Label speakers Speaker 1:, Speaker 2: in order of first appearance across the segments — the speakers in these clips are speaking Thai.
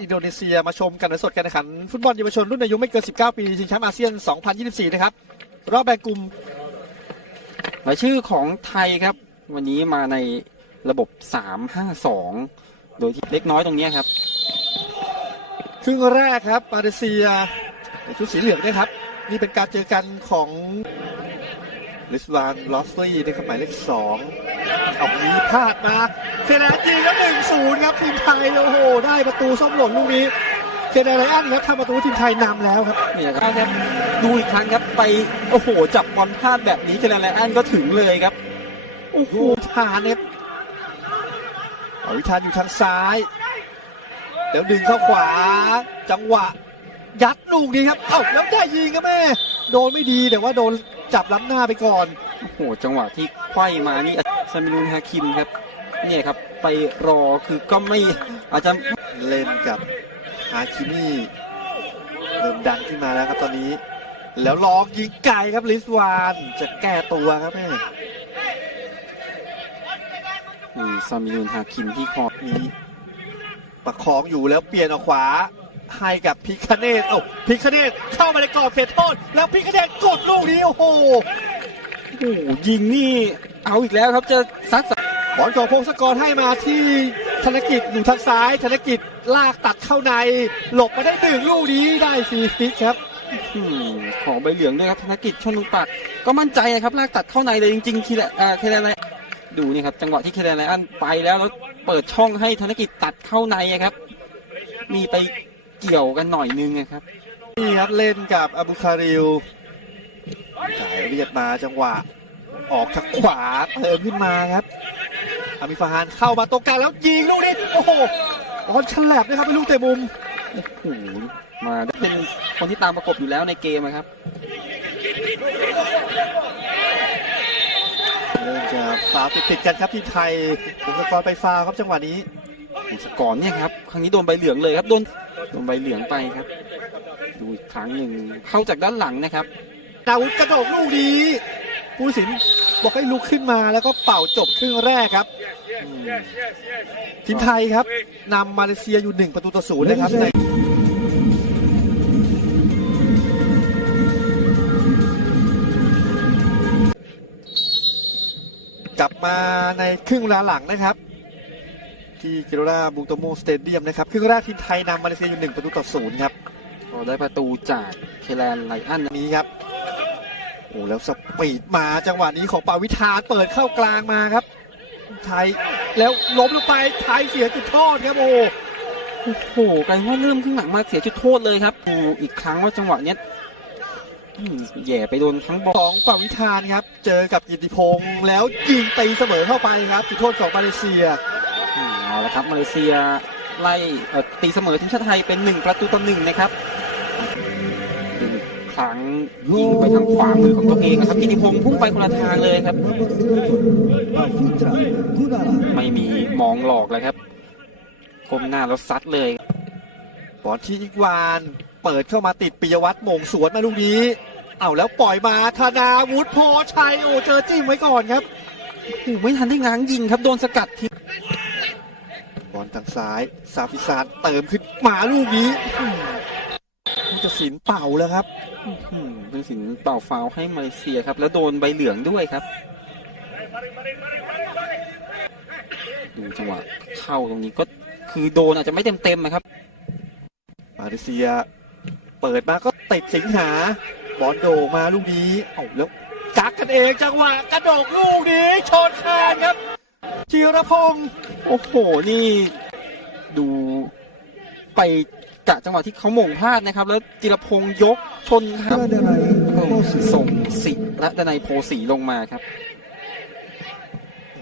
Speaker 1: อินโดนีเซียมาชมการแข่งสดการแข่งขันฟุตบอลเยาวชนรุ่นอายุไม่เกิน 19 ปีชิงแชมป์อาเซียน 2024 นะครับ รอบแบ่งกลุ่ม
Speaker 2: รายชื่อของไทยครับ วันนี้มาในระบบ 3-5-2 โดยที่เล็กน้อยตรงนี้ครับ
Speaker 1: ครึ่งแรกครับมาเลเซียในชุดสีเหลืองนะครับ นี่เป็นการเจอกันของลิสวานลอสลี่ในหมายเลขสองเอามี พลาดมาเคนาจีแล้วหนึ่งศูนย์ครับทีมไทยโอ้โหได้ประตูส้มหล่นลูกนี้เคนาไรอันครับทำประตูทีมไทยนำแล้วครับ
Speaker 2: เนี่ยครับครับดูอีกครั้งครับไปโอ้โหจับบอลพลาดแบบนี้เคนแลนอันก็ถึงเลยครับ
Speaker 1: โอ้โหชาเน็ตเอาวิธานอยู่ทางซ้าย เดี๋ยวดึงเข้าขวา จังหวะ ยัดลูกนี้ครับ เอ้าแล้วได้ยิงครับแม่ โดนไม่ดีแต่ว่าโดนจับล้ำหน้าไปก่อน
Speaker 2: โอ้โห จังหวะที่ไขว้มานี่ซา มิลุนฮาคิมครับเนี่ยครับไปรอคือก็ไม่อาจจะ
Speaker 1: เล่นกับอาคิมี่เริ่มดันขึ้นมาแล้วครับตอนนี้ แล้วลองยิงไกลครับลิสวานจะแก้ตัวครับแม่
Speaker 2: นี่ซามิลุนฮาคิมที่คอ
Speaker 1: มีประคองอยู่แล้วเปลี่ยนออกขวาให้กับพิคเนตเอ้าพิคเนตเข้ามาในกรอบเขตโทษแล้วพิคเนตกดลูกนี้โอ้โห
Speaker 2: โอ้โหยิงนี่ เอาอีกแล้วครับจะซัดใส่
Speaker 1: บอลของพงศกรให้มาที่ธนกิจอยู่ทางซ้ายธนกิจลากตัดเข้าใน หลบมาได้หนึ่งลูกนี้ได้ฟรีคิกครับ
Speaker 2: อืมของใบเหลืองด้วยครับธนกิจชนลุงปักก็มั่นใจนะครับลากตัดเข้าในเลยจริงๆคีแลอ่าเคแลนไลดูนี่ครับจังหวะที่เคแลนไลอันไปแล้วแล้วเปิดช่องให้ธนกิจตัดเข้าในอะครับ มีไปเกี่ยวกันหน่อยนึงอะครับ
Speaker 1: นี่ครับเล่นกับอบูคาริลจ่ายเรียบมาจังหวะ ออกทางขวาเติมขึ้นมาครับอามิฟาฮานเข้ามาตรงกลางแล้วยิงลูกนี้โอ้โหบอลฉลับนะครับเป็นลูกเตะมุม
Speaker 2: โอ้โหมาได้เป็นคนที่ตามประกบอยู่แล้วในเกมอะครับ
Speaker 1: เริ่มจะฟาวล์ติดติดๆกันครับทีมไทยผมสกรไปฟาวล์ครับจังหวะนี้
Speaker 2: ของสกอร์เนี่ยครับครั้งนี้โดนใบเหลืองเลยครับโดนโดนใบเหลืองไปครับ ดูอีกครั้งหนึ่งเข้าจากด้านหลังนะครับ
Speaker 1: ดาวุธกระโดดลูกนี้ ผู้ตัดสินบอกให้ลุกขึ้นมาแล้วก็เป่าจบครึ่งแรกครับอืมทีมไทยครับนำมาเลเซียอยู่หนึ่งประตูต่อศูนย์นะครับในกลับมาในครึ่งเวลาหลังนะครับ ที่กิโรราบุงโตโมสเตเดียมนะครับ ครึ่งแรกทีมไทยนำมาเลเซียอยู่หนึ่งประตูต่อศูนย์ครับ
Speaker 2: ก็ได้ประตูจากเคแลนไลอัน
Speaker 1: นี้ครับโอ้แล้วสปีดมาจังหวะนี้ของปาวิธานเปิดเข้ากลางมาครับ ไทยแล้วล้มลงไปไทยเสียจุดโทษครับโอ้
Speaker 2: โอ้โหกลายว่าเริ่มขึ้นหลังมาเสียจุดโทษเลยครับดูอีกครั้งว่าจังหวะเนี้ยอืมแหย่ไปโดนทั้งบอล
Speaker 1: ของปาวิธานครับ เจอกับกิติพงศ์แล้วยิงตีเสมอเข้าไปครับจุดโทษของมาเลเซีย
Speaker 2: อืมเอาละครับมาเลเซียไล่เอ่อตีเสมอทีมชาติไทยเป็นหนึ่งประตูต่อหนึ่งนะครับดูอีกครั้ง ยิงไปทางขวามือของตัวเองนะครับกิติพงศ์พุ่งไปคนละทางเลยครับ ไม่มีมองหลอกเลยครับก้มหน้าแล้วซัดเลย
Speaker 1: บอลที่อีกวานเปิดเข้ามาติดปิยวัฒน์มงสวนมาลูกนี้เอาแล้วปล่อยมาธนาวุฒิโพชัยโอ้เจอจิ้มไว้ก่อนครับ
Speaker 2: โอ้ไม่ทันได้ง้างยิงครับโดนสกัดที
Speaker 1: บอลทางซ้ายซาฟิซานเติมขึ้นมาลูกนี้ ผู้ตัดสินเป่าแล้วครับ
Speaker 2: อืมเป็นสินเป่าฟาวล์ให้มาเลเซียครับ แล้วโดนใบเหลืองด้วยครับดูจังหวะเข้าตรงนี้ก็คือโดนอาจจะไม่เต็มเต็มๆนะครับ
Speaker 1: มาเลเซีย เปิดมาก็ติดสิงหา บอลโด่งมาลูกนี้เอาแล้วกักกันเองจังหวะกระโดดลูกนี้ชนคานครับจิรพงศ์
Speaker 2: โอ้โหนี่ ดูไป กะจังหวะที่เขาหม่งพลาดนะครับ แล้วจิรพงษ์ยกชนครับส่งสิและดนัยโพสีลงมาครับ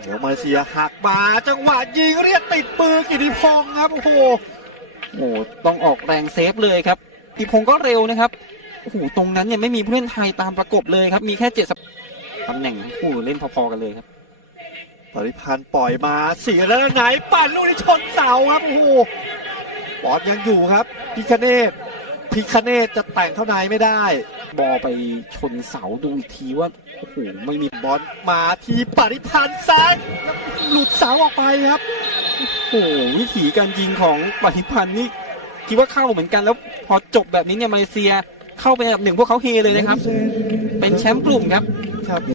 Speaker 1: เดี๋ยวมาเลเซียหักมาจังหวะยิงเรียกติดปืนกิติพงศ์ครับโอ้โห
Speaker 2: โอ้โหต้องออกแรงเซฟเลยครับกิติพงษ์ก็เร็วนะครับโอ้โหตรงนั้นเนี่ยไม่มีผู้เล่นไทยตามประกบเลยครับ มีแค่เจ็ดสัปตำแหน่งคู่เล่นพอๆกันเลยครับ
Speaker 1: ปริพันธ์ปล่อยมาเสียแล้วไหนปั่นลูกนี้ชนเสาครับโอ้โห บอลยังอยู่ครับ พิคเนตพิคเนตจะแต่งเข้าในไม่ได้
Speaker 2: บอลไปชนเสาดูอีกทีว่าโอ้โหไม่มี
Speaker 1: บอลมาที่ปริพันธ์ซ้ายหลุดเสาออกไปครับ
Speaker 2: โอ้โหวิถีการยิงของปฏิพันธ์นี่คิดว่าเข้าเหมือนกันแล้วพอจบแบบนี้เนี่ยมาเลเซียเข้าไปอันดับหนึ่งพวกเขาเฮเลยนะครับ เป็นแชมป์กลุ่มครับ
Speaker 1: ครับ